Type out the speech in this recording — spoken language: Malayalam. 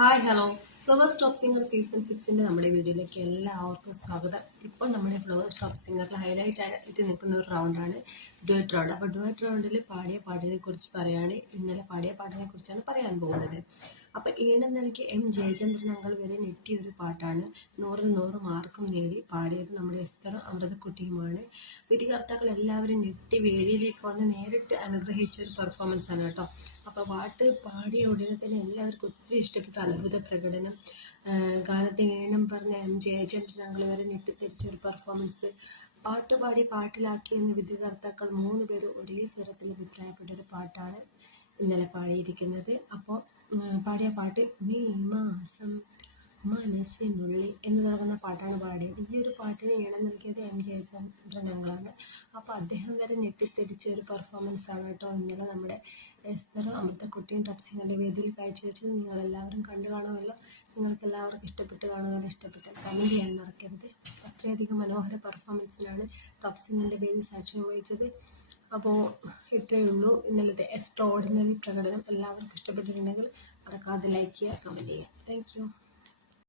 Hi hello flowers top singer season സിക്സിന്റെ നമ്മുടെ വീഡിയോയിലേക്ക് എല്ലാവർക്കും സ്വാഗതം. ഇപ്പോൾ നമ്മുടെ ഫ്ലവർ സ്റ്റോപ്പ് സിംഗറിൽ ഹൈലൈറ്റ് ആയിട്ട് നിൽക്കുന്ന ഒരു റൗണ്ടാണ് ഡുവറ്റ് റൗണ്ട് അപ്പോൾ ഡുവറ്റ് റൗണ്ടിൽ പാടിയ പാട്ടിനെ കുറിച്ച് പറയുകയാണ് ഇന്നലെ പാടിയ പാട്ടിനെ കുറിച്ചാണ് പറയാൻ പോകുന്നത്. അപ്പോൾ ഈണം നൽകി എം ജയചന്ദ്രൻ അങ്കൾ വരെ നെറ്റിയ ഒരു പാട്ടാണ് നൂറിൽ നൂറ് മാർക്കും നേടി പാടിയത് നമ്മുടെ എസ്തർ അമൃതക്കുട്ടിയുമാണ്. വിധികർത്താക്കൾ എല്ലാവരും നെറ്റി വേദിയിലേക്ക് വന്ന് നേരിട്ട് അനുഗ്രഹിച്ച ഒരു പെർഫോമൻസ് ആണ് കേട്ടോ. അപ്പോൾ പാട്ട് പാടിയ ഉടനെ തന്നെ എല്ലാവർക്കും ഒത്തിരി ഇഷ്ടപ്പെട്ട അത്ഭുത പ്രകടനം. ഗാനത്തെ ഈണം പറഞ്ഞ എം ജയചന്ദ്രൻ അങ്കൾ വരെ ഞെട്ടിത്തെരിച്ച ഒരു പെർഫോമൻസ് പാട്ട് പാടി പാട്ടിലാക്കി എന്ന് വിധികർത്താക്കൾ മൂന്ന് പേര് ഒരേ സ്വരത്തിൽ അഭിപ്രായപ്പെട്ട ഒരു പാട്ടാണ്. ഇന്നലെ പാടിയിരിക്കുന്നത്. അപ്പോൾ പാടിയ പാട്ട് മെയ് മാസം മനസ്സിനുള്ളിൽ എന്ന് തുടങ്ങുന്ന പാട്ടാണ് പാടിയത്. ഈ ഒരു പാട്ടിന് ഈണം നൽകിയത് എം ജെ ഞങ്ങളാണ് അപ്പോൾ അദ്ദേഹം വരെ ഞെട്ടിത്തെരിച്ച ഒരു പെർഫോമൻസ് ആണ് കേട്ടോ ഇന്നലെ നമ്മുടെ എസ്തറും അമൃതക്കുട്ടിയും ടപ്സിങ്ങളുടെ വേദിയിൽ കാഴ്ചവെച്ചത്. നിങ്ങളെല്ലാവരും കണ്ടു കാണുമല്ലോ. നിങ്ങൾക്ക് എല്ലാവർക്കും ഇഷ്ടപ്പെട്ട് കാണുമല്ലോ ഇഷ്ടപ്പെട്ടാൽ കമന്റ് ചെയ്യാൻ മറക്കരുത്. അത്രയധികം മനോഹര പെർഫോമൻസിനാണ് ടപ്സിങ്ങിന്റെ വേദി സാക്ഷ്യം വഹിച്ചത്. അപ്പോൾ ഇത്രയേ ഉള്ളൂ ഇന്നലത്തെ എക്സ്ട്രാ ഓർഡിനറി പ്രകടനം എല്ലാവർക്കും ഇഷ്ടപ്പെട്ടിട്ടുണ്ടെങ്കിൽ മറക്കാതെ ലൈക്ക് ചെയ്യുക കമന്റ് ചെയ്യുക. താങ്ക്